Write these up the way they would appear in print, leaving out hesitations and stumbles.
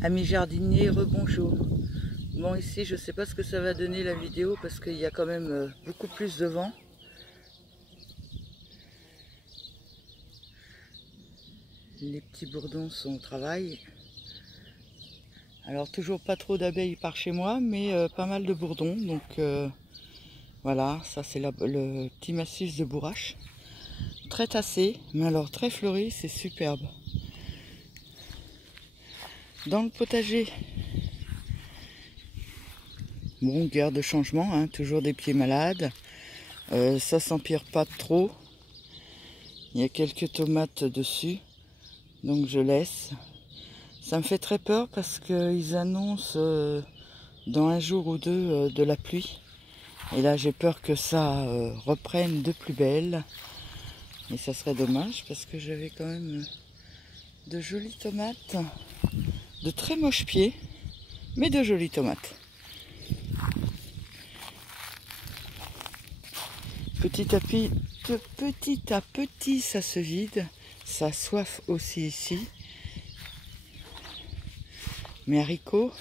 Amis jardiniers, rebonjour. Bon, ici je sais pas ce que ça va donner la vidéo parce qu'il y a quand même beaucoup plus de vent. Les petits bourdons sont au travail. Alors toujours pas trop d'abeilles par chez moi, mais pas mal de bourdons. Donc voilà, ça c'est le petit massif de bourrache. Très tassé, mais alors très fleuri, c'est superbe. Dans le potager, bon, guerre de changement, hein, toujours des pieds malades. Ça s'empire pas trop. Il y a quelques tomates dessus, donc je laisse. Ça me fait très peur parce qu'ils annoncent dans un jour ou deux de la pluie. Et là j'ai peur que ça reprenne de plus belle. Et ça serait dommage parce que j'avais quand même de jolies tomates, de très moches pieds, mais de jolies tomates. Petit à petit, ça se vide. Ça a soif aussi ici. Mes haricots,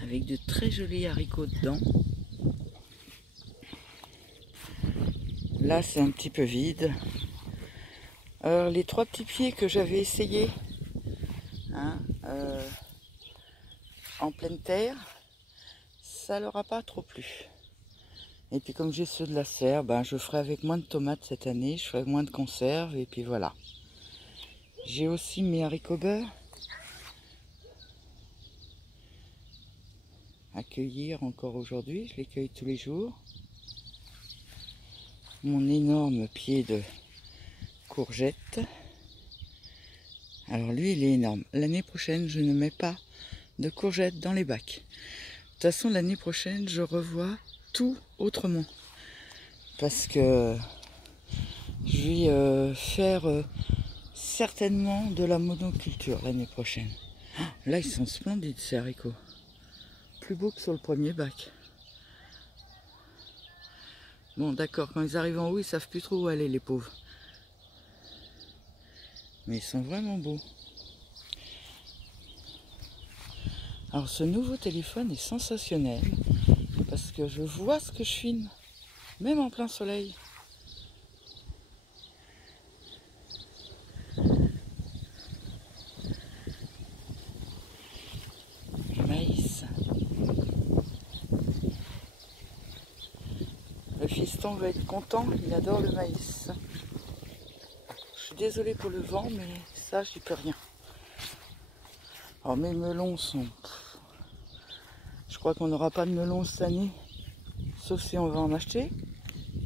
avec de très jolis haricots dedans. Là, c'est un petit peu vide. Alors, les trois petits pieds que j'avais essayé hein, en pleine terre, ça leur a pas trop plu. Et puis comme j'ai ceux de la serre, ben, je ferai avec moins de tomates cette année, je ferai moins de conserves et puis voilà. J'ai aussi mes haricots beurre à cueillir encore aujourd'hui, je les cueille tous les jours. Mon énorme pied de courgette. Alors lui, il est énorme. L'année prochaine, je ne mets pas de courgettes dans les bacs. De toute façon, l'année prochaine, je revois tout autrement. Parce que je vais faire certainement de la monoculture l'année prochaine. Là, ils sont splendides, ces haricots. Plus beaux que sur le premier bac. Bon, d'accord, quand ils arrivent en haut, ils savent plus trop où aller, les pauvres. Mais ils sont vraiment beaux. Alors, ce nouveau téléphone est sensationnel. Parce que je vois ce que je filme. Même en plein soleil. Maïs. Le fiston va être content, il adore le maïs. Je suis désolée pour le vent, mais ça, j'y peux rien. Alors mes melons sont... Je crois qu'on n'aura pas de melons cette année, sauf si on va en acheter.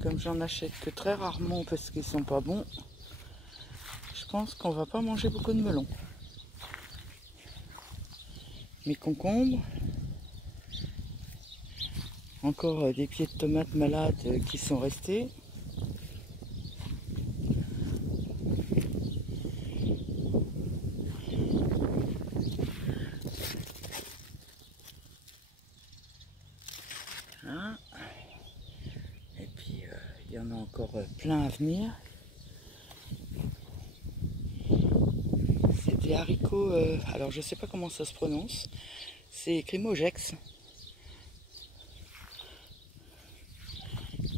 Comme j'en achète que très rarement parce qu'ils sont pas bons, je pense qu'on va pas manger beaucoup de melons. Mes concombres, encore des pieds de tomates malades qui sont restés. Hein, et puis il y en a encore plein à venir. C'est des haricots, alors je sais pas comment ça se prononce, c'est écrit Mogex.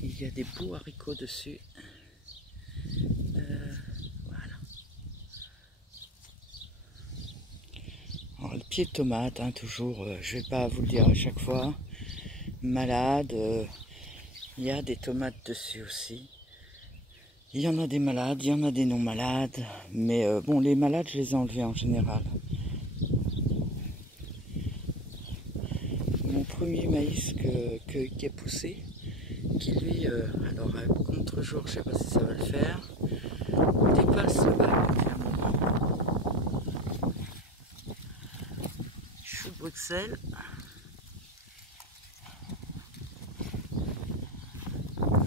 Il y a des beaux haricots dessus. Voilà. Alors, le pied de tomate, hein, toujours, je vais pas vous le dire à chaque fois. Malade, il y a des tomates dessus aussi. Il y en a des malades, il y en a des non malades. Mais bon, les malades, je les ai enlevés en général. Mon premier maïs qui a poussé, qui lui, alors à contre-jour, je sais pas si ça va le faire, dépasse le bac depuis un moment. Chou de Bruxelles.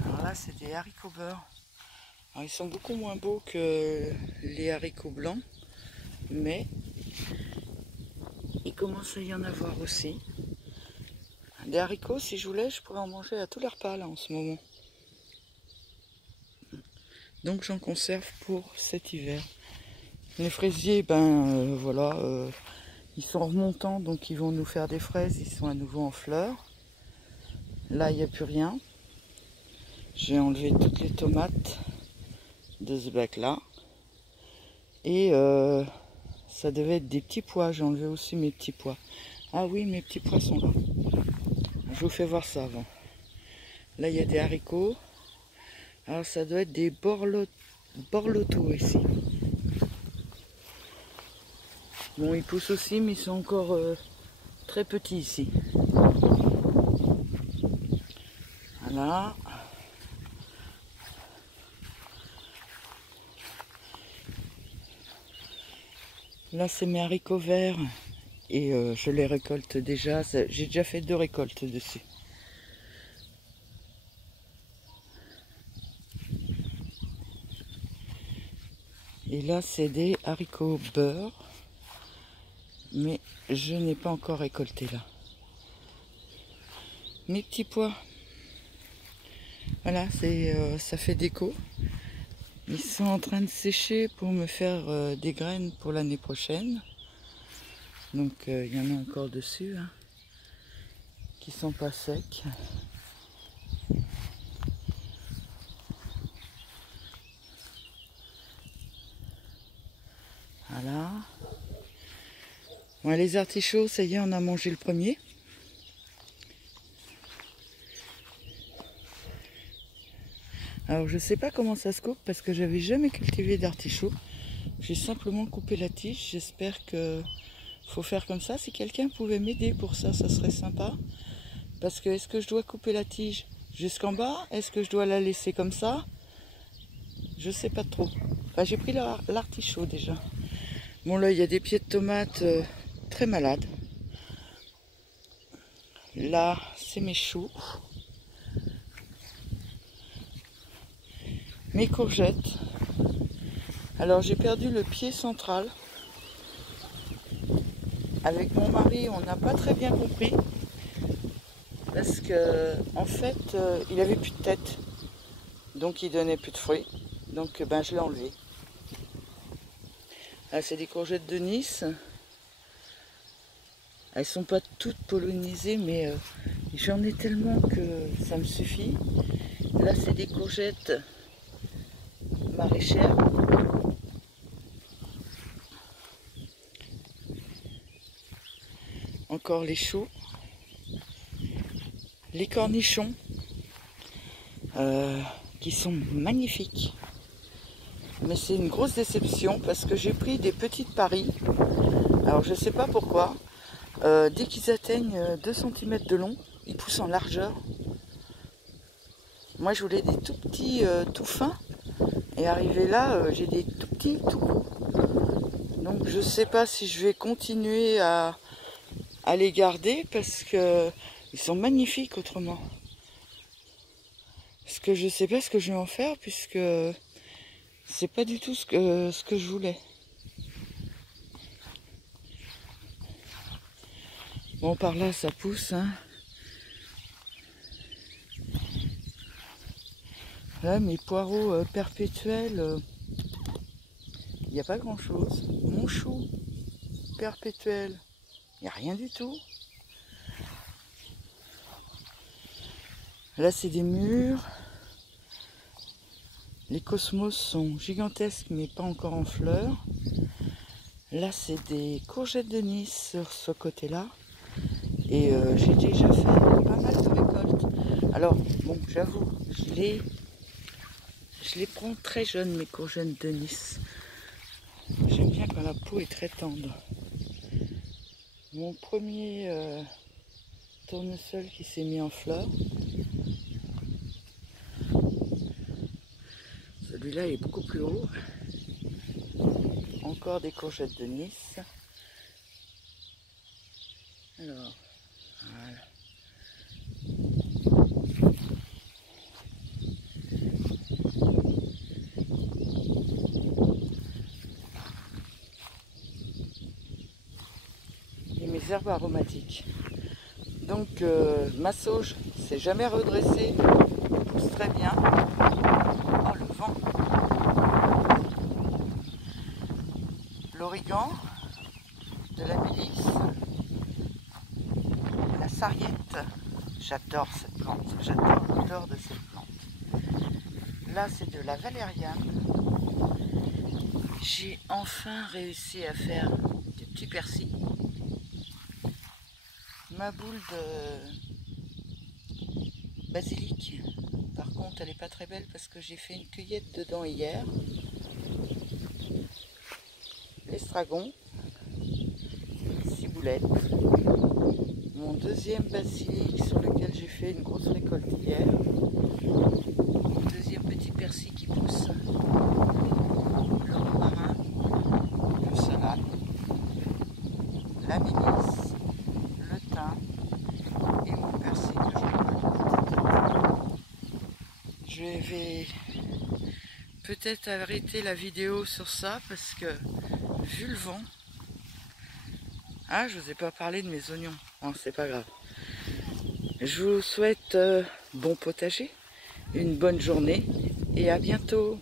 Alors là, c'est des haricots beurre. Alors, ils sont beaucoup moins beaux que les haricots blancs, mais il commence à y en avoir aussi. Des haricots, si je voulais, je pourrais en manger à tous les repas là en ce moment. Donc j'en conserve pour cet hiver. Les fraisiers, voilà, ils sont remontants, donc ils vont nous faire des fraises, ils sont à nouveau en fleurs. Là, il n'y a plus rien. J'ai enlevé toutes les tomates de ce bac-là. Et ça devait être des petits pois, j'ai enlevé aussi mes petits pois. Ah oui, mes petits pois sont là. Je vous fais voir ça avant. Là, il y a des haricots. Alors, ça doit être des borlotos ici. Bon, ils poussent aussi, mais ils sont encore très petits ici. Voilà. Là, c'est mes haricots verts. Et je les récolte déjà. J'ai déjà fait 2 récoltes dessus. Et là, c'est des haricots beurre. Mais je n'ai pas encore récolté là. Mes petits pois. Voilà, ça fait déco. Ils sont en train de sécher pour me faire des graines pour l'année prochaine. Donc il y en a encore dessus, hein, qui sont pas secs. Voilà. Bon, les artichauts, ça y est, on a mangé le premier. Alors je sais pas comment ça se coupe parce que j'avais jamais cultivé d'artichaut. J'ai simplement coupé la tige. J'espère que faut faire comme ça. Si quelqu'un pouvait m'aider pour ça, ça serait sympa. Parce que est-ce que je dois couper la tige jusqu'en bas? Est-ce que je dois la laisser comme ça? Je sais pas trop. Enfin, j'ai pris l'artichaut déjà. Bon là, il y a des pieds de tomates très malades. Là, c'est mes choux. Mes courgettes. Alors j'ai perdu le pied central. Avec mon mari, on n'a pas très bien compris. Parce que en fait, il avait plus de tête. Donc il donnait plus de fruits. Donc je l'ai enlevé. Là, c'est des courgettes de Nice. Elles sont pas toutes pollinisées, mais j'en ai tellement que ça me suffit. Là, c'est des courgettes maraîchères. Encore les choux. Les cornichons, qui sont magnifiques. Mais c'est une grosse déception parce que j'ai pris des petites paris. Alors, je sais pas pourquoi. Dès qu'ils atteignent 2 cm de long, ils poussent en largeur. Moi, je voulais des tout petits, tout fins. Et arrivé là, j'ai des tout petits, tout gros. Donc, je sais pas si je vais continuer à les garder parce que ils sont magnifiques autrement. Parce que je sais pas ce que je vais en faire puisque c'est pas du tout ce que je voulais. Bon, par là, ça pousse, hein. Là, mes poireaux perpétuels, il n'y a pas grand-chose. Mon chou perpétuel, il n'y a rien du tout. Là, c'est des mûres. Les cosmos sont gigantesques, mais pas encore en fleurs. Là, c'est des courgettes de Nice sur ce côté-là. Et j'ai déjà fait pas mal de récoltes. Alors, bon, j'avoue, je les prends très jeunes, mes courgettes de Nice. J'aime bien quand la peau est très tendre. Mon premier tournesol qui s'est mis en fleurs. Celui-là est beaucoup plus haut. Encore des courgettes de Nice. Alors, voilà. Et mes herbes aromatiques. Donc ma sauge s'est jamais redressée, pousse très bien. Oh, le vent! l'origan, de la mélisse, la sarriette. J'adore cette plante, j'adore l'odeur de cette plante. Là, c'est de la valériane. J'ai enfin réussi à faire des petits persils. Ma boule de basilic, par contre, elle n'est pas très belle parce que j'ai fait une cueillette dedans hier. L'estragon, ciboulette. Mon deuxième basilic sur lequel j'ai fait une grosse récolte hier. Mon deuxième petit persil qui pousse. Le romarin, le salade, la mélisse, le thym et mon persil que je récolte. Je vais peut-être arrêter la vidéo sur ça parce que vu le vent, je vous ai pas parlé de mes oignons, bon, c'est pas grave. Je vous souhaite bon potager, une bonne journée et à bientôt.